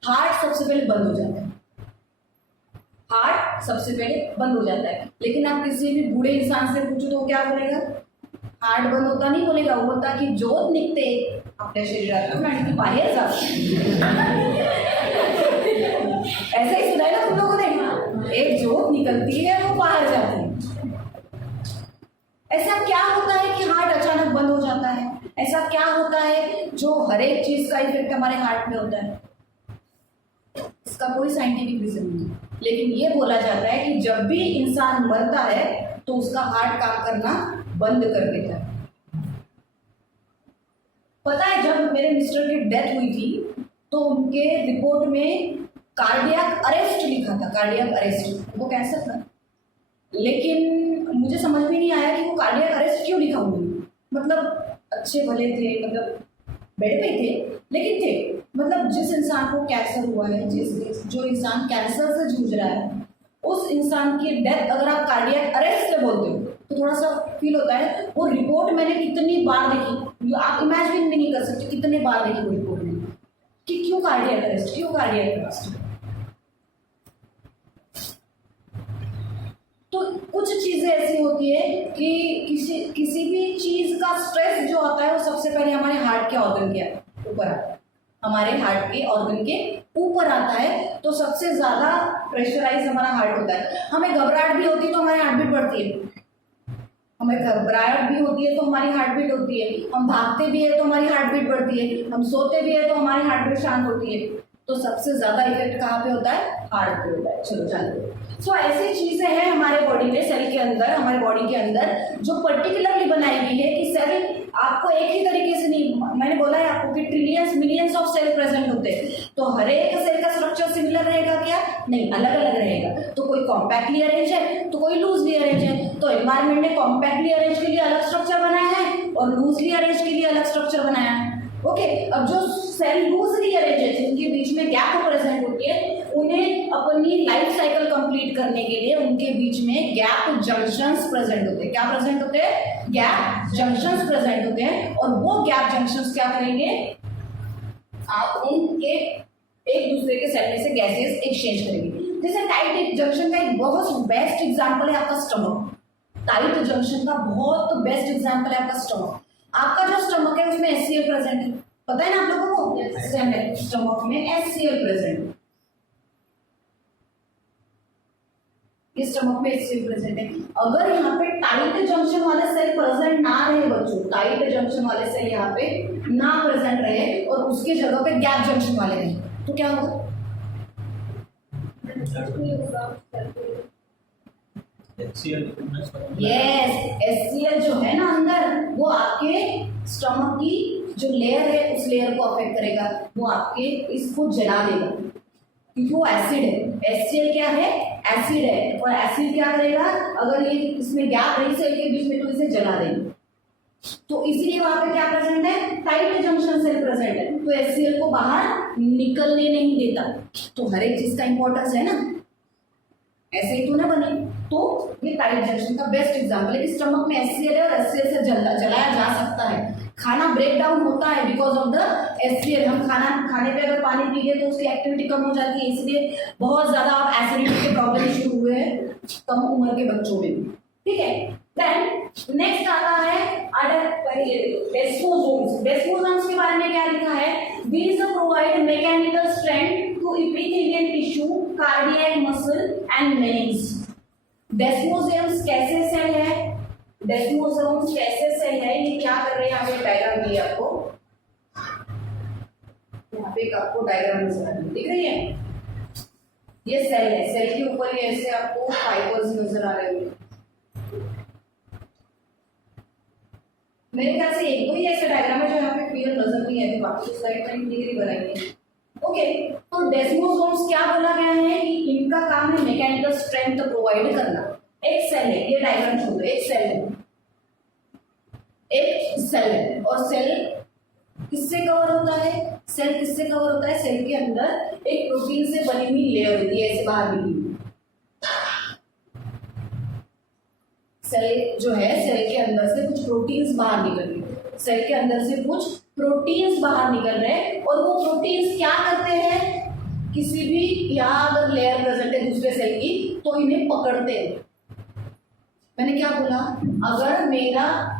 हार्ट सबसे पहले बंद हो जाता है, हार्ट सबसे पहले बंद हो जाता है। लेकिन आप किसी भी बूढ़े इंसान से पूछो तो क्या बोलेगा? हार्ट बंद होता नहीं बोलेगा, वो बोलता कि ज्योत निघते आपल्या शरीरातून आणि ती बाहेर जाते। ऐसा ही सुना है ना तुम लोगों ने, एक ज्योत निकलती है वो बाहर जाती है। ऐसा क्या होता है कि हार्ट अचानक बंद हो जाता है? ऐसा क्या होता है जो हर एक चीज का इफेक्ट हमारे हार्ट में होता है? इसका कोई साइंटिफिक रीजन नहीं है, लेकिन ये बोला जाता है कि जब भी इंसान मरता है तो उसका हार्ट काम करना बंद कर देता है। पता है जब मेरे मिस्टर की डेथ हुई थी तो उनके रिपोर्ट में कार्डियक अरेस्ट लिखा था, कार्डियक अरेस्ट, वो कैंसर था। लेकिन मुझे समझ में नहीं आया कि वो कार्डियक अरेस्ट क्यों लिखा उन्होंने। मतलब अच्छे भले थे, मतलब बेड पे थे, लेकिन थे। मतलब जिस इंसान को कैंसर हुआ है, जो इंसान कैंसर से जूझ रहा है, उस इंसान की डेथ अगर आप कार्डियक अरेस्ट से बोलते हो तो थोड़ा सा फील होता है। वो रिपोर्ट मैंने कितनी बार देखी, आप इमेजिन भी नहीं कर सकते कितने बार देखी वो रिपोर्ट मैंने, कि क्यों कार्डियक अरेस्ट, क्यों कार्डियक अरेस्ट। तो कुछ चीजें ऐसी होती है कि किसी भी चीज का स्ट्रेस जो होता है वो सबसे पहले हमारे हार्ट के ऑर्गन के ऊपर आता है, हमारे हार्ट के ऑर्गन के ऊपर आता है। तो सबसे ज्यादा प्रेशराइज हमारा हार्ट होता है। हमें घबराहट भी होती है तो हमारी हार्ट बीट बढ़ती है, हमें घबराहट भी होती है तो हमारी हार्ट बीट होती है, हम भागते भी है तो हमारी हार्ट बीट बढ़ती है, हम सोते भी है तो हमारी हार्ट बीट शांत होती है। तो सबसे ज्यादा इफेक्ट कहाँ पे होता है? हार्ट पे होता है। चलो चलो, सो ऐसी चीजें हैं हमारे बॉडी में, सेल के अंदर, हमारे बॉडी के अंदर जो पर्टिकुलरली बनाई गई है कि सेल आपको एक ही तरीके से नहीं, मैंने बोला है आपको कि trillions millions of cell present होते हैं, तो हर एक सेल का स्ट्रक्चर सिमिलर रहेगा क्या? नहीं, अलग अलग रहेगा। तो कोई कॉम्पैक्टली अरेंज है तो कोई लूजली अरेंज है। तो एनवायरमेंट ने कॉम्पैक्टली अरेंज के लिए अलग स्ट्रक्चर बनाया है और लूजली अरेंज के लिए अलग स्ट्रक्चर बनाया है। ओके, अब जो सेल लूजली अरेंज है, जिनके बीच में गैप प्रेजेंट होती है, उन्हें अपनी लाइफ साइकिल कंप्लीट करने के लिए उनके बीच में गैप जंक्शंस प्रेजेंट होते हैं। क्या प्रेजेंट होते हैं? गैप जंक्शंस प्रेजेंट होते हैं। और वो गैप जंक्शंस क्या करेंगे? आप उनके एक दूसरे के सेल में से गैसेस एक्सचेंज करेंगे। जैसे टाइट जंक्शन का एक बहुत बेस्ट एग्जांपल है आपका स्टमक। टाइट जंक्शन का बहुत बेस्ट एग्जांपल है आपका स्टमक। आपका जो स्टमक है उसमें HCl प्रेजेंट है, पता है ना आप लोगों को? स्टमक में HCl प्रेजेंट है, ये स्टमक में HCl प्रेजेंट है। अगर यहाँ पे टाइट जंक्शन वाले सेल प्रेजेंट ना रहे बच्चों, टाइट जंक्शन वाले सेल यहाँ पे ना प्रेजेंट रहे और उसके जगह पे गैप जंक्शन वाले रहे, तो क्या होगा? यस, HCl जो है ना अंदर, वो आपके स्टमक की जो लेयर है उस लेयर को अफेक्ट करेगा, वो आपके इसको जला देगा क्योंकि वो एसिड है। HCl क्या है? एसिड है। और एसिड क्या करेगा? अगर ये इसमें गैप रही सेल के बीच में तो इसे जला देगा। तो इसीलिए वहां पे क्या प्रेजेंट है? टाइट जंक्शन सेल प्रेजेंट है, तो HCl को बाहर निकलने नहीं देता। तो हर एक चीज का इंपॉर्टेंस है ना, ऐसे ही तो ना बने। तो ये टाइट जंक्शन का बेस्ट एग्जांपल है कि स्टमक में HCl है और HCl से जलाया जा सकता है। खाना ब्रेक डाउन होता है बिकॉज ऑफ द HCl। हम खाने पे अगर पानी पी गए तो उसकी एक्टिविटी कम हो जाती है, इसलिए बहुत ज्यादा एसिडिटी के प्रॉब्लम शुरू हुए हैं कम उम्र के बच्चों में। ठीक है, देन नेक्स्ट आता है डेस्मोसोम्स। डेस्मोसोम्स के बारे में क्या लिखा है? These provide mechanical strength to epithelial tissue, cardiac muscle and meninges. Desmosomes कैसे सेल है? डेस्मोसोम्स कैसे सेल है? ये क्या कर रहे हैं? यहाँ पे डायग्राम दिया आपको, यहाँ पे एक आपको डायग्राम नजर आ रही है, दिख रही है? ये सेल है, सेल के ऊपर ये ऐसे आपको फाइबर्स नजर आ रहे होंगे। मेरे ख्याल से एक कोई ऐसा डायग्राम है जो यहाँ पे क्लियर नजर नहीं है, बाकी स्लाइड में क्लियर बनाएंगे। ओके, तो डेस्मोसोम्स क्या बोला गया है कि इनका काम है मैकेनिकल स्ट्रेंथ प्रोवाइड करना। एक सेल है, ये डायग्राम छोड़ दो, एक सेल है, एक सेल है, और सेल किससे कवर होता है? सेल किससे कवर होता है? सेल के अंदर एक प्रोटीन से बनी हुई लेयर होती है, ऐसे बाहर निकली। सेल जो है, सेल के अंदर से कुछ प्रोटीन्स बाहर निकल रहे, सेल के अंदर से कुछ प्रोटीन्स बाहर निकल रहे हैं, और वो प्रोटीन्स क्या करते हैं? किसी भी यहाँ अगर लेयर प्रेजेंट है दूसरे सेल की तो इन्हें पकड़ते हैं। मैंने क्या बोला? अगर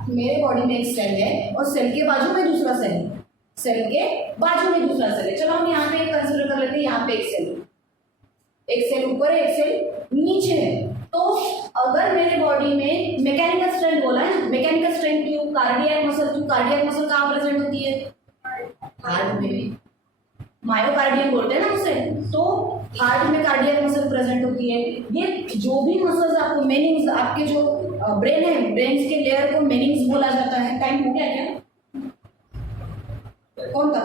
मेरे बॉडी में एक सेल है और सेल के बाजू में दूसरा सेल है, सेल के बाजू में दूसरा सेल है, चलो हम यहाँ पे कंसीडर कर लेते हैं, यहाँ पे एक सेल ऊपर है, एक सेल नीचे है। तो अगर मेरे बॉडी में मैकेनिकल स्ट्रेंथ बोला है, मैकेनिकल स्ट्रेंथ क्यों? कार्डियक मसल क्यों? कार्डियक मसल कहाँ प्रेजेंट होती है? हार्ट में, मायोकार्डियम बोलते हैं ना उसे। तो हार्ट में कार्डियक मसल प्रेजेंट होती है। ये जो भी मसल्स आपको मेनिंग्स, आपके जो ब्रेन है, ब्रेन के लेयर को मेनिंग्स बोला जाता है। टाइम हो गया क्या? कौन था?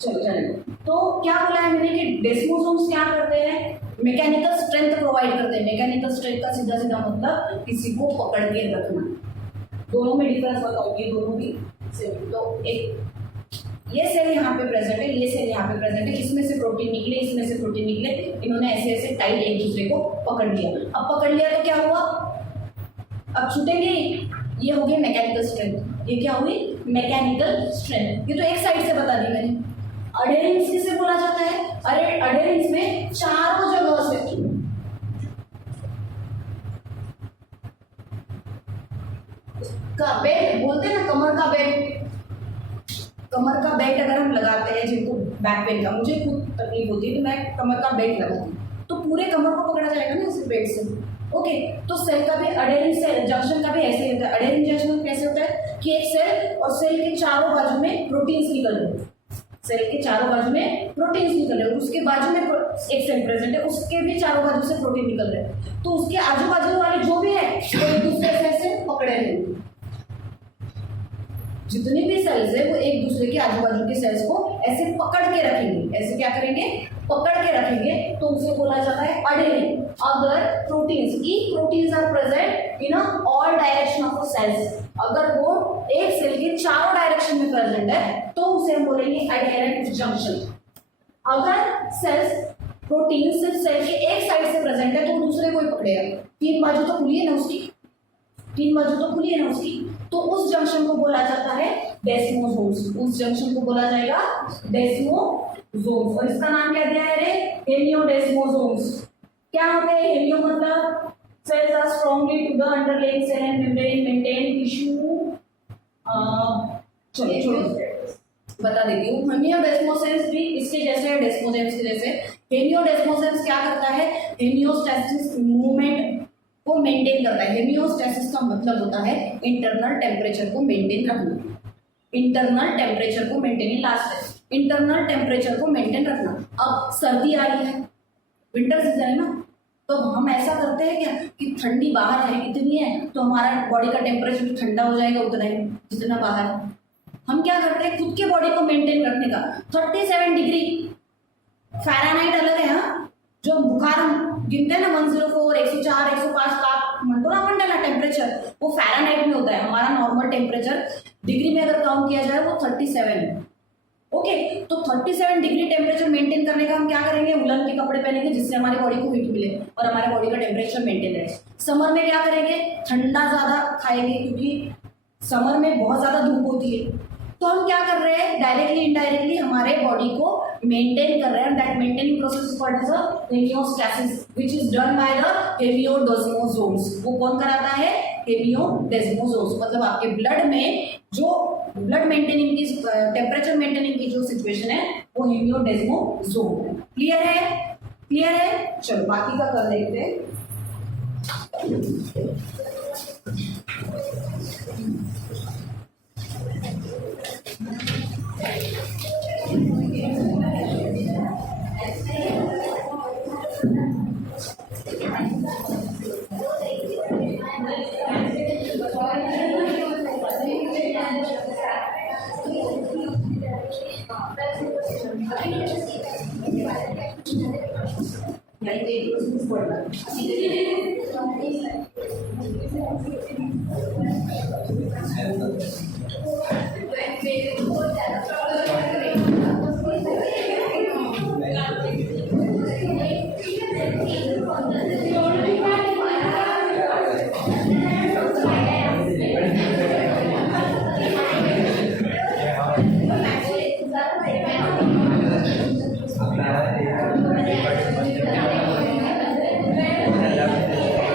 चलो चलो, तो क्या बोला है मैंने कि डेस्मोसोम्स क्या करते हैं? मैकेनिकल स्ट्रेंथ प्रोवाइड करते हैं। मैकेनिकल स्ट्रेंथ का सीधा सीधा मतलब किसी को पकड़ के रखना। दोनों में डिफरेंस बताऊंगी, दोनों भी सेम। तो एक ये सेल यहाँ पे प्रेजेंट है, ये सेल यहाँ पे प्रेजेंट है, इसमें से प्रोटीन निकले, इसमें से प्रोटीन निकले, इन्होंने ऐसे ऐसे टाइट एक दूसरे को पकड़ लिया। अब पकड़ लिया तो क्या हुआ? अब छूटेंगे, ये हो गया मैकेनिकल स्ट्रेंथ। ये क्या हुई? Mechanical strength. ये तो एक साइड से बता दी मैंने। अडेरेंस किसे बोला जाता है? अरे अडेरेंस में चारों जगह से का बेल्ट बोलते हैं ना, कमर का बेल्ट। कमर का बेल्ट अगर हम लगाते हैं, जिनको बैक पेन का, मुझे खुद तकलीफ होती है तो मैं कमर का बेल्ट लगाती हूँ, तो पूरे कमर को पकड़ा जाएगा ना इस बेल्ट से। ओके, तो सेल का भी अडेरेंस जंक्शन का भी ऐसे ही होता है। अडेरेंस जंक्शन कैसे होता है कि एक सेल और सेल के चारों बाजू में प्रोटीन्स निकल रहे हैं, सेल के चारों बाजू में प्रोटीन्स निकल रहे हैं, उसके बाजू में एक सेल प्रेजेंट है, उसके भी चारों बाजू से प्रोटीन निकल रहे हैं, तो उसके आजू बाजू वाले जो भी है वो एक दूसरे से ऐसे पकड़े रहेंगे। जितने भी सेल्स है वो एक दूसरे के आजू बाजू के सेल्स को ऐसे पकड़ के रखेंगे। ऐसे क्या करेंगे? पकड़ के रखेंगे, तो उसे बोला जाता है अडेरिंग। अगर proteins are present in all direction of cells, अगर वो एक सेल के चारों डायरेक्शन में प्रेजेंट है तो उसे हम बोलेंगे अडेरेंट जंक्शन। अगर सेल्स प्रोटीन सिर्फ सेल के एक साइड से प्रेजेंट है तो दूसरे को ही पकड़ेगा। तीन बाजू तो खुली है ना उसकी, तीन बाजू तो खुली है ना उसकी, तो उस जंक्शन को बोला जाता है डेस्मोसोम्स। उस जंक्शन को बोला जाएगा डेस्मोसोम्स। और इसका नाम क्या दिया है रे? हेमियोडेस्मोसोम्स। क्या हो गए? हेमियो मतलब cells are strongly to the underlying cell and membrane maintain tissue। चलो बता देती हूँ। हेमियोडेस्मोसेंस भी इसके जैसे है, डेस्मोसेंस के जैसे। हेमियोडेस्मोसेंस क्या करता है? हेमियोस्टेसिस मूवमेंट को मेंटेन करता है। हेमियोस्टेसिस का मतलब होता है इंटरनल टेम्परेचर को मेंटेन रखना। इंटरनल टेम्परेचर को मेंटेन, लास्ट है इंटरनल टेम्परेचर को मेंटेन रखना। अब सर्दी आ रही है, विंटर सीजन है ना, तो हम ऐसा करते हैं क्या कि ठंडी बाहर है इतनी है तो हमारा बॉडी का टेम्परेचर ठंडा हो जाएगा उतना ही जितना बाहर है। हम क्या करते हैं खुद के बॉडी को मेंटेन रखने का? 37 डिग्री फ़ारेनहाइट अलग है। हाँ, जो बुखार हम गिनते हैं ना 104, 104, 105 मंडला टेम्परेचर, वो फ़ारेनहाइट में होता है। हमारा नॉर्मल टेम्परेचर डिग्री में अगर काउंट किया जाए वो 37 है। ओके, तो 37 डिग्री टेम्परेचर मेंटेन करने का हम क्या करेंगे? वुलन के कपड़े पहनेंगे जिससे हमारी बॉडी को हीट मिले और हमारे बॉडी का टेम्परेचर मेंटेन रहे। समर में क्या करेंगे? ठंडा ज्यादा खाएंगे क्योंकि समर में बहुत ज्यादा धूप होती है। तो हम क्या कर रहे हैं? डायरेक्टली इनडायरेक्टली हमारे बॉडी को मेंटेन कर रहे हैं। That maintaining process is called as homeostasis which is done by the hemidesmosomes. वो कौन कराता है? हेमियोडेस्मोसोम्स। मतलब आपके ब्लड में जो ब्लड मेंटेनिंग की, टेम्परेचर मेंटेनिंग की जो सिचुएशन है वो हेमियोडेस्मोसोम है। क्लियर है? क्लियर है? चलो बाकी का कर देखते हैं।